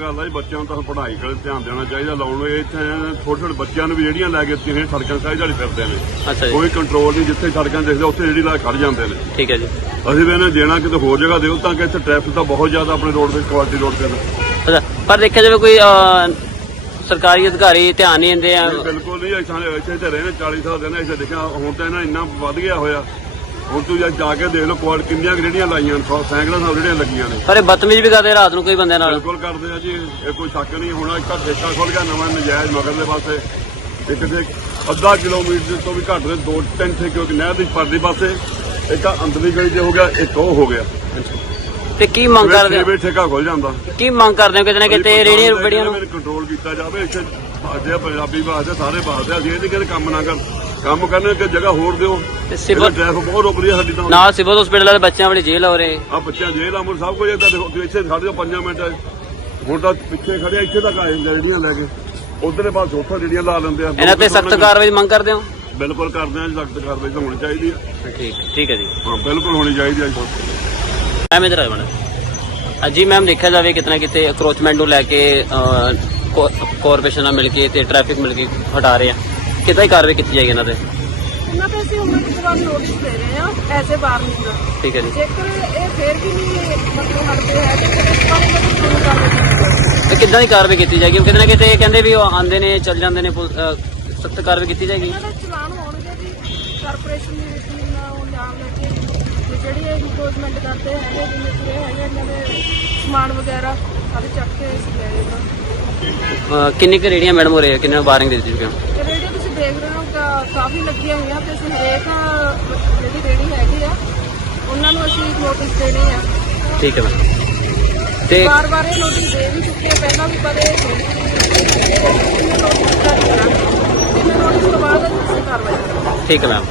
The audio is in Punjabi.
ਗੱਲ ਆ ਜੀ ਬੱਚਿਆਂ ਨੂੰ ਤਾਂ ਪੜ੍ਹਾਈ ਕੋਲ ਧਿਆਨ ਦੇਣਾ ਚਾਹੀਦਾ ਲਾਉਣ ਇਹ ਇੱਥੇ ਛੋਟੇ ਛੋਟੇ ਬੱਚਿਆਂ ਨੂੰ ਵੀ ਜਿਹੜੀਆਂ ਲੈ ਕੇ ਇੱਥੇ ਸੜਕਾਂ ਸਾਈ ਝਾੜੀ ਫਿਰਦੇ ਨੇ। ਜੀ। ਕੋਈ ਕੰਟਰੋਲ ਨਹੀਂ ਜਿੱਥੇ ਸੜਕਾਂ ਦੇਖਦੇ ਉੱਥੇ ਜਿਹੜੀ ਲਾ ਕੇ ਖੜ ਜਾਂਦੇ ਨੇ। ਠੀਕ ਹੈ ਜੀ। ਅਸੀਂ ਵੀ ਇਹਨੇ ਦੇਣਾ ਕਿਤੇ ਹੋਰ ਜਗ੍ਹਾ ਦਿਓ ਤਾਂ ਕਿ ਇੱਥੇ ਟ੍ਰੈਫਿਕ ਤਾਂ ਬਹੁਤ ਜ਼ਿਆਦਾ ਆਪਣੇ ਰੋਡ ਤੇ ਕੁਆਲਿਟੀ ਰੋਡ ਤੇ। ਅੱਛਾ ਪਰ ਦੇਖਿਆ ਜਾਵੇ ਕੋਈ ਅਹ, ਸਰਕਾਰੀ ਅਧਿਕਾਰੀ ਧਿਆਨ ਨਹੀਂ ਦਿੰਦੇ ਆ। ਬਿਲਕੁਲ ਨਹੀਂ ਇੱਥੇ ਇੱਥੇ ਰਹੇ ਨੇ 40 ਸਾਲ ਦੇ ਨੇ ਇੱਥੇ ਦੇਖਿਆ ਹੁਣ ਤਾਂ ਇਹਨਾਂ ਇੰਨਾ ਵੱਧ ਗਿਆ ਹੋਇਆ। ਹੁਣ ਤੁਸੀਂ ਅੱਜ ਜਾ ਕੇ ਦੇਖ ਲਓ ਕੁਆਲ ਕਿੰਨੀਆਂ ਰੇਹੜੀਆਂ ਲਾਈਆਂ ਨੇ ਸੌ- ਸੈਂਕੜਾਂ ਸਾਲ ਜਿਹੜੀਆਂ ਲੱਗੀਆਂ ਨੇ। ਪਰ ਇਹ ਬਦਤਮੀਜ਼ ਵੀ ਕਰਦੇ ਰਾਤ ਨੂੰ ਕੋਈ ਬੰਦੇ ਨਾਲ। ਬਿਲਕੁਲ ਕਰਦੇ ਆ ਜੀ ਇਹ ਕੋਈ ਸ਼ੱਕ ਨਹੀਂ ਹੁਣ ਇੱਕ ਠੇਕਾ ਖੁੱਲ ਗਿਆ ਨਵਾਂ ਨਜਾਇਜ਼ ਮਗਰ ਦੇ ਪਾਸੇ। ਇੱਕ ਤੇ ਅੱਧਾ ਕਿਲੋਮੀਟਰ ਤੋਂ ਵੀ ਘੱਟ ਦੇ ਦੋ ਤਿੰਨ ਠੇਕੇ ਕਿ ਨਹਿਰ ਦੀ ਪਰਲੀ ਪਾਸੇ ਇੱਕ ਆਹ ਅੰਦਰਲੀ ਗਲੀ 'ਚ ਹੋ ਗਿਆ ਇੱਕ ਉਹ ਹੋ ਗਿਆ। ਤੇ ਕੀ ਮੰਗ ਕਰਦੇ ਹੋ? ਵਜੇ ਠੇਕਾ ਖੁੱਲ ਜਾਂਦਾ। ਕੀ ਮੰਗ ਕਰਦੇ ਹੋ ਕਿਤੇ ਨਾ ਕਿਤੇ ਰੇੜੀਆਂ ਬੜੀਆਂ ਨੂੰ? ਕੰਟਰੋਲ ਕੀਤਾ ਜਾਵੇ ਇੱਥੇ ਬਾਜੇ ਪੰਜਾਬੀ ਬਾਜੇ ਸਾਰੇ ਬਾਜਦੇ ਅਸੀਂ ਇਹ ਨਹੀਂ ਕਹਿੰਦੇ ਕੰਮ ਨਾ ਕਰ ਕੰਮ ਕਰਨ ਕਿ ਜਗ੍ਹਾ ਹੋਰ ਦਿਓ। ਤੇ ਸਿਵਲ ਟ੍ਰੈਫਿਕ ਬਹੁਤ ਰੁਕ ਰਹੀ ਹੈ ਸਾਡੀ ਤਾਂ। ਨਾਲ ਸਿਵਲ ਹਸਪੀਟਲ ਵਾਲੇ ਬੱਚਿਆਂ ਵਾਲੀ ਜੇਲ੍ਹ ਹੋ ਰਹੇ ਆ ਬੱਚਿਆਂ ਜੇਲ੍ਹ ਆਮੁਰ ਸਭ ਕੁਝ ਇੱਦਾਂ ਦੇਖੋ ਇੱਥੇ ਸਾਡੇ ਤੋਂ 5 ਮਿੰਟ। ਹੁਣ ਤਾਂ ਪਿੱਛੇ ਖੜੇ ਆ, ਇੱਥੇ ਤੱਕ ਆਏ ਹੁੰਦੇ ਜਿਹੜੀਆਂ ਲੈ ਕੇ। ਉਧਰਲੇ ਪਾਸੇ ਉੱਥੋਂ ਜਿਹੜੀਆਂ ਲਾ ਲੈਂਦੇ ਆ। ਇਹਨਾਂ ਤੇ ਸਖਤ ਕਾਰਵਾਈ ਮੰਗ ਕਰਦੇ ਹੋ? ਬਿਲਕੁਲ ਕਰਦੇ ਆ ਸਖਤ ਕਾਰਵਾਈ ਤਾਂ ਹੋਣੀ ਚਾਹੀਦੀ ਹੈ ਠੀਕ ਠੀਕ ਹੈ ਜੀ। ਹਾਂ ਬਿਲਕੁਲ ਹੋਣੀ ਚਾਹੀਦੀ ਹੈ ਜੀ। ਮੈਮ ਇਧਰ ਆਓ ਮੈਡਮ ਅਜੀ ਮੈਮ ਦੇਖਿਆ ਜਾਵੇ ਕਿਤਨਾ ਕਿਤੇ ਅਕਰੋਚਮੈਂਟ ਨੂੰ ਲੈ ਕੇ ਕਾਰਪੋਰੇਸ਼ਨ ਨਾਲ ਮਿਲ ਕੇ ਤੇ ਟ੍ਰੈਫਿਕ ਮਿਲ ਕੇ ਹਟਾ ਰਹੇ ਆ। ਕਿੱਦਾਂ ਹੀ ਕਾਰਵਾਈ ਕੀਤੀ ਜਾਏਗੀ ਇਹਨਾਂ ਤੇ? ਇਹਨਾਂ ਤੇ ਅਸੀਂ ਉਹਨਾਂ ਨੂੰ ਜਵਾਬ ਨੋਟਿਸ ਦੇ ਰਹੇ ਹਾਂ ਐਸੇ ਵਾਰਨਿੰਗ ਦਾ ਠੀਕ ਹੈ ਜੀ। ਜੇਕਰ ਇਹ ਫੇਰ ਵੀ ਨਹੀਂ ਮਤਲਬ ਹਟਦੇ ਹੈ ਤੇ ਫਿਰ ਇਸ ਬਾਰੇ ਨੂੰ ਜ਼ਰੂਰ ਕਰਨੀ ਤੇ ਕਿੱਦਾਂ ਦੀ ਕਾਰਵਾਈ ਕੀਤੀ ਜਾਏਗੀ? ਕਿਤੇ ਨਾ ਕਿਤੇ ਇਹ ਕਹਿੰਦੇ ਵੀ ਉਹ ਆਉਂਦੇ ਨੇ ਚੱਲ ਜਾਂਦੇ ਨੇ ਸਖਤ ਕਾਰਵਾਈ ਕੀਤੀ ਜਾਏਗੀ। ਇਹਨਾਂ ਦੇ ਚਲਾਨ ਹੋਣਗੇ ਜੀ ਕਾਰਪੋਰੇਸ਼ਨ ਦੀ ਮੀਟਿੰਗ ਨਾਲ ਉਹ ਨਾਮ ਲੈ ਕੇ ਤੇ ਜਿਹੜੀ ਇਹ ਇਨਕੋਜ਼ਮੈਂਟ ਕਰਦੇ ਹੈਗੇ ਜਿੰਨੇ ਪੂਰੇ ਹੈਗੇ ਇਹਨਾਂ ਦੇ ਸਮਾਨ ਵਗੈਰਾ ਸਾਰੇ ਚੱਕ ਕੇ ਅਸੀਂ ਲੈ ਕਿੰਨੀ ਕੁ ਰੇੜੀਆਂ ਮੈਡਮ ਹੋ ਰਹੀ ਹੈ ਕਿੰਨੇ ਵਾਰਨਿੰਗ ਦੇ ਦਿੱਤੀ ਚੁੱਕੇ ਹੋ ਤੇ ਰੇਡੀਓ ਤੁਸੀਂ ਦੇਖ ਰਹੇ ਹੋ ਕਾ- ਕਾਫੀ ਲੱਗੀਆਂ ਹੋਈਆਂ ਤੇ ਅਸੀਂ ਹਰੇਕ ਜਿਹੜੀ ਰੇੜੀ ਹੈਗੀ ਆ ਉਹਨਾਂ ਨੂੰ ਅਸੀਂ ਨੋਟਿਸ ਦੇ ਰਹੇ ਆ। ਠੀਕ ਹੈ ਮੈਮ। ਤੇ ਬਾਰ ਬਾਰ ਇਹ ਨੋਟਿਸ ਦੇ ਵੀ ਚੁੱਕੇ ਆ, ਪਹਿਲਾਂ ਵੀ ਕਦੇ ਨੋਟਿਸ ਕਰਾਂਗੇ ਇਹਨਾਂ ਨੋਟਿਸ ਤੋਂ ਬਾਅਦ ਅਸੀਂ ਕਾਰਵਾਈ ਕਰਾਂਗੇ। ਠੀਕ ਹੈ ਮੈਮ।